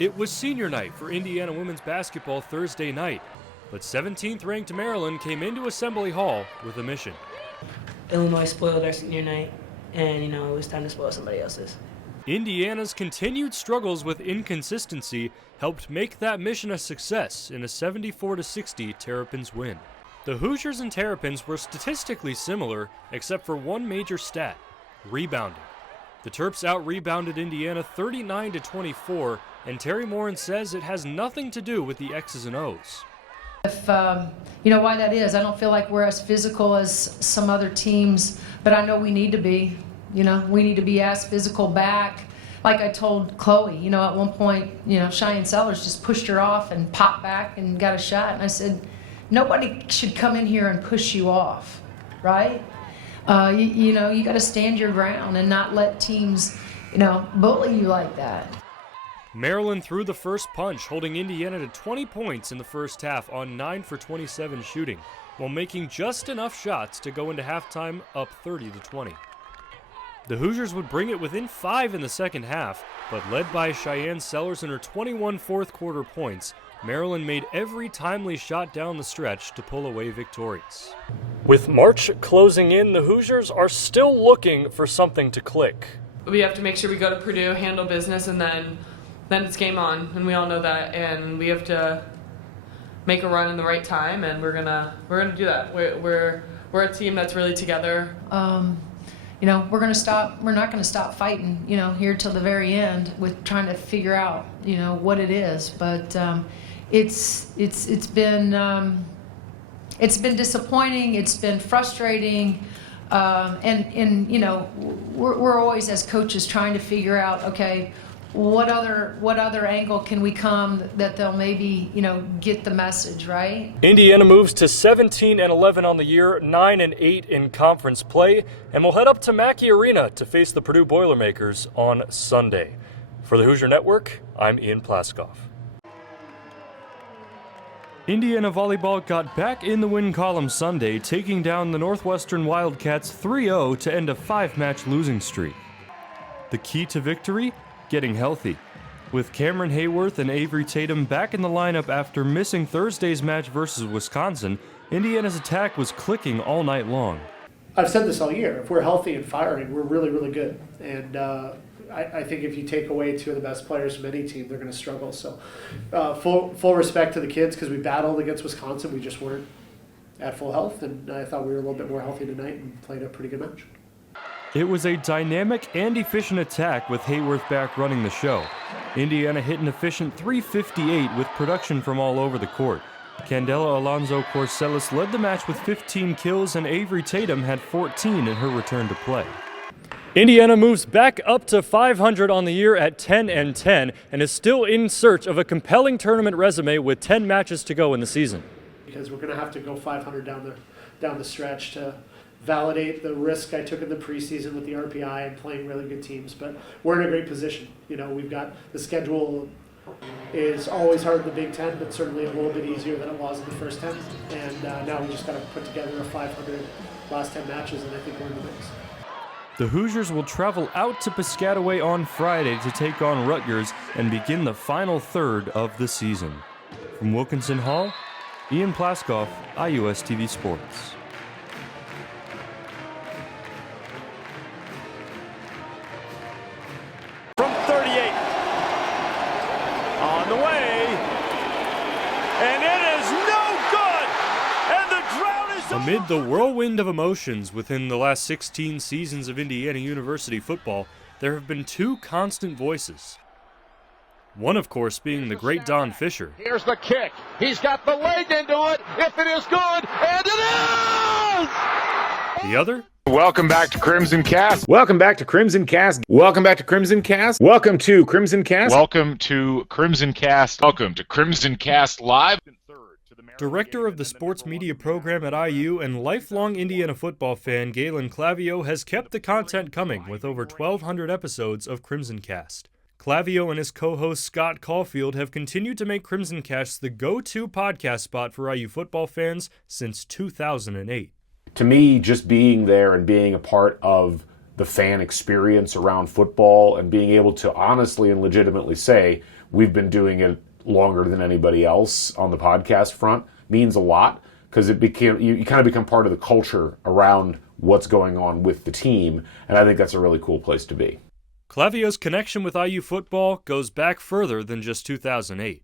It was senior night for Indiana women's basketball Thursday night, but 17th ranked Maryland came into Assembly Hall with a mission. Illinois spoiled our senior night, and it was time to spoil somebody else's. Indiana's continued struggles with inconsistency helped make that mission a success in a 74-60 Terrapins win. The Hoosiers and Terrapins were statistically similar, except for one major stat: rebounding. The Terps out-rebounded Indiana 39-24, and Terry Morin says it has nothing to do with the X's and O's. If why that is, I don't feel like we're as physical as some other teams, but I know we need to be. We need to be as physical back. Like I told Chloe, at one point, Cheyenne Sellers just pushed her off and popped back and got a shot. And I said, nobody should come in here and push you off, right? You got to stand your ground and not let teams, bully you like that. Maryland threw the first punch, holding Indiana to 20 points in the first half on 9 for 27 shooting, while making just enough shots to go into halftime up 30-20. The Hoosiers would bring it within 5 in the second half, but led by Cheyenne Sellers and her 21 fourth quarter points, Maryland made every timely shot down the stretch to pull away victorious. With March closing in, the Hoosiers are still looking for something to click. We have to make sure we go to Purdue, handle business, and then it's game on, and we all know that, and we have to make a run in the right time, and we're gonna do that. We're a team that's really together. We're not gonna stop fighting, here till the very end with trying to figure out, what it is. But it's been disappointing. It's been frustrating, and we're always as coaches trying to figure out, okay, what other angle can we come that they'll maybe get the message, right? Indiana moves to 17-11 on the year, 9-8 in conference play, and will head up to Mackey Arena to face the Purdue Boilermakers on Sunday. For the Hoosier Network, I'm Ian Plaskoff. Indiana volleyball got back in the win column Sunday, taking down the Northwestern Wildcats 3-0 to end a 5-match losing streak. The key to victory? Getting healthy. With Cameron Hayworth and Avery Tatum back in the lineup after missing Thursday's match versus Wisconsin, Indiana's attack was clicking all night long. I've said this all year. If we're healthy and firing, we're really, really good. And I think if you take away two of the best players from any team, they're going to struggle. So full respect to the kids, because we battled against Wisconsin. We just weren't at full health, and I thought we were a little bit more healthy tonight and played a pretty good match. It was a dynamic and efficient attack with Hayworth back running the show. Indiana hit an efficient 358 with production from all over the court. Candela Alonso Corcelis led the match with 15 kills, and Avery Tatum had 14 in her return to play. Indiana moves back up to 500 on the year at 10-10 and is still in search of a compelling tournament resume with 10 matches to go in the season. Because we're going to have to go 500 down the stretch to validate the risk I took in the preseason with the RPI and playing really good teams. But we're in a great position. We've got the schedule is always hard in the Big Ten, but certainly a little bit easier than it was in the first 10. And now we just got to put together a 500 last 10 matches, and I think we're in the mix. The Hoosiers will travel out to Piscataway on Friday to take on Rutgers and begin the final third of the season. From Wilkinson Hall, Ian Plaskoff, IUSTV Sports. From 38, on the way, and it is no good, and the drought is Amid the whirlwind of emotions within the last 16 seasons of Indiana University football, there have been two constant voices. One, of course, being the great Don Fisher. Here's the kick. He's got the leg into it. If it is good, and it is! The other? Welcome back to Crimson Cast. Welcome back to Crimson Cast. Welcome back to Crimson Cast. Welcome to Crimson Cast. Welcome to Crimson Cast. Welcome to Crimson Cast Live. Director of the sports media program at IU and lifelong Indiana football fan Galen Clavio has kept the content coming with over 1,200 episodes of Crimson Cast. Clavio and his co-host Scott Caulfield have continued to make Crimson Cast the go-to podcast spot for IU football fans since 2008. To me, just being there and being a part of the fan experience around football and being able to honestly and legitimately say, we've been doing it longer than anybody else on the podcast front means a lot, because you kind of become part of the culture around what's going on with the team, and I think that's a really cool place to be. Clavio's connection with IU football goes back further than just 2008.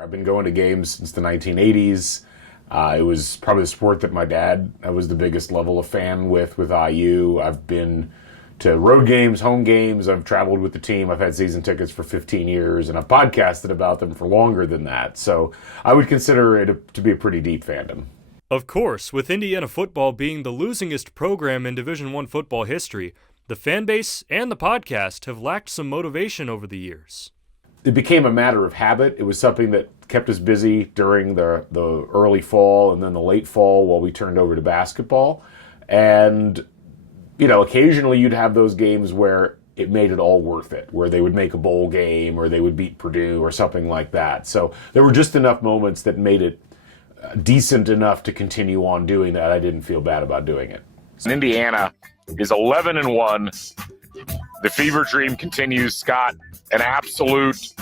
I've been going to games since the 1980s. It was probably the sport that my dad was the biggest level of fan with IU. I've been to road games, home games. I've traveled with the team. I've had season tickets for 15 years, and I've podcasted about them for longer than that. So I would consider it to be a pretty deep fandom. Of course, with Indiana football being the losingest program in Division I football history, the fan base and the podcast have lacked some motivation over the years. It became a matter of habit. It was something that kept us busy during the early fall and then the late fall while we turned over to basketball. And, occasionally you'd have those games where it made it all worth it, where they would make a bowl game or they would beat Purdue or something like that. So there were just enough moments that made it decent enough to continue on doing that. I didn't feel bad about doing it. Indiana is 11-1. The fever dream continues, Scott. An absolute,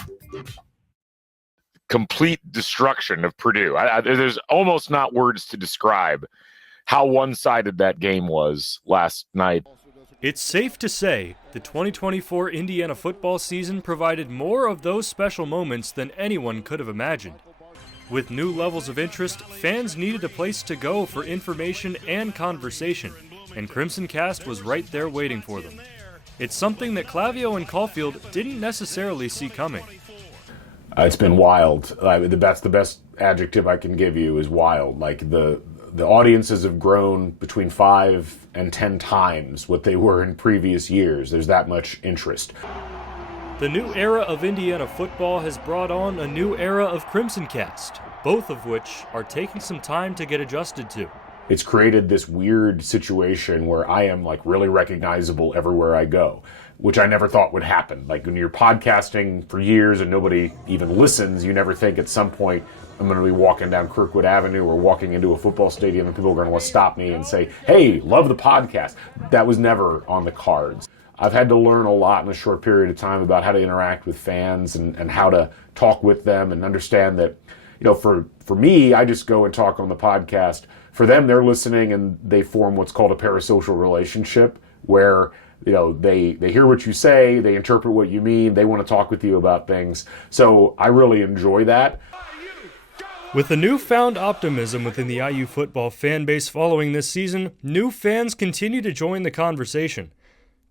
complete destruction of Purdue. There's almost not words to describe how one-sided that game was last night. It's safe to say the 2024 Indiana football season provided more of those special moments than anyone could have imagined. With new levels of interest, fans needed a place to go for information and conversation, and Crimson Cast was right there waiting for them. It's something that Clavio and Caulfield didn't necessarily see coming. It's been wild. That's the best adjective I can give you is wild. Like the audiences have grown between 5 and 10 times what they were in previous years. There's that much interest. The new era of Indiana football has brought on a new era of Crimson Cast, both of which are taking some time to get adjusted to. It's created this weird situation where I am really recognizable everywhere I go, which I never thought would happen. Like when you're podcasting for years and nobody even listens, you never think at some point I'm going to be walking down Kirkwood Avenue or walking into a football stadium and people are going to stop me and say, "Hey, love the podcast." That was never on the cards. I've had to learn a lot in a short period of time about how to interact with fans and how to talk with them and understand that, for me, I just go and talk on the podcast. For them, they're listening and they form what's called a parasocial relationship where, they hear what you say, they interpret what you mean, they want to talk with you about things. So I really enjoy that. With the newfound optimism within the IU football fan base following this season, new fans continue to join the conversation.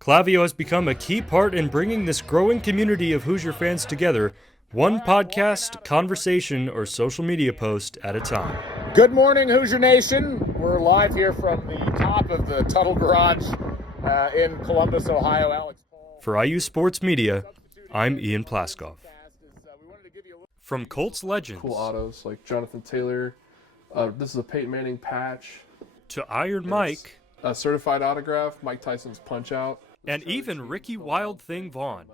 Clavio has become a key part in bringing this growing community of Hoosier fans together, one podcast, conversation, or social media post at a time. Good morning, Hoosier Nation. We're live here from the top of the Tuttle Garage in Columbus, Ohio. Alex Paul. For IU Sports Media, I'm Ian Plaskoff. From Colts legends cool autos like Jonathan Taylor. This is a Peyton Manning patch. To Iron Mike. A certified autograph, Mike Tyson's Punch-Out. And even Ricky Wild Thing Vaughn.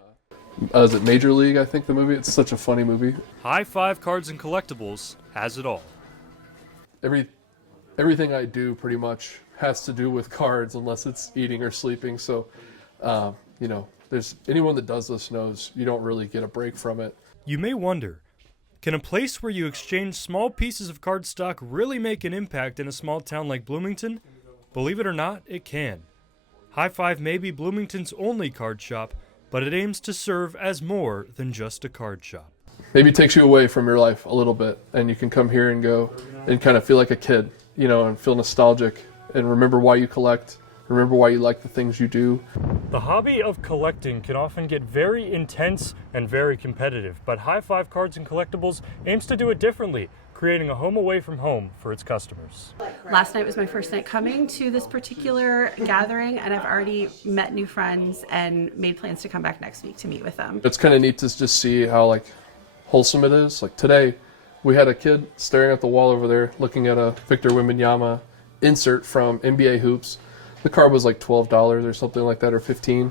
Is it Major League, I think, the movie? It's such a funny movie. High Five Cards and Collectibles has it all. Everything I do pretty much has to do with cards unless it's eating or sleeping. So, there's anyone that does this knows you don't really get a break from it. You may wonder, can a place where you exchange small pieces of cardstock really make an impact in a small town like Bloomington? Believe it or not, it can. High Five may be Bloomington's only card shop, but it aims to serve as more than just a card shop. Maybe it takes you away from your life a little bit, and you can come here and go and kind of feel like a kid, and feel nostalgic and remember why you collect, remember why you like the things you do. The hobby of collecting can often get very intense and very competitive, but High Five Cards and Collectibles aims to do it differently, creating a home away from home for its customers. Last night was my first night coming to this particular gathering, and I've already met new friends and made plans to come back next week to meet with them. It's kind of neat to just see how wholesome it is. Like today, we had a kid staring at the wall over there looking at a Victor Wembanyama insert from NBA Hoops. The card was like $12 or something like that, or $15.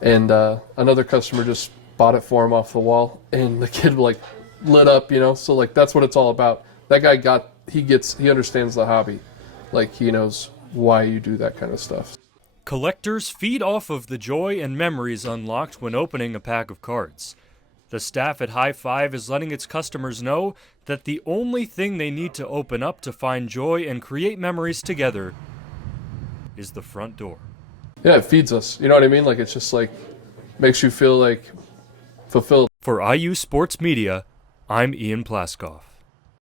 And another customer just bought it for him off the wall, and the kid lit up, So that's what it's all about. That guy he understands the hobby. He knows why you do that kind of stuff. Collectors feed off of the joy and memories unlocked when opening a pack of cards. The staff at High Five is letting its customers know that the only thing they need to open up to find joy and create memories together is the front door. Yeah, it feeds us. You know what I mean? Like, it's just like, makes you feel like fulfilled. For IU Sports Media, I'm Ian Plaskoff.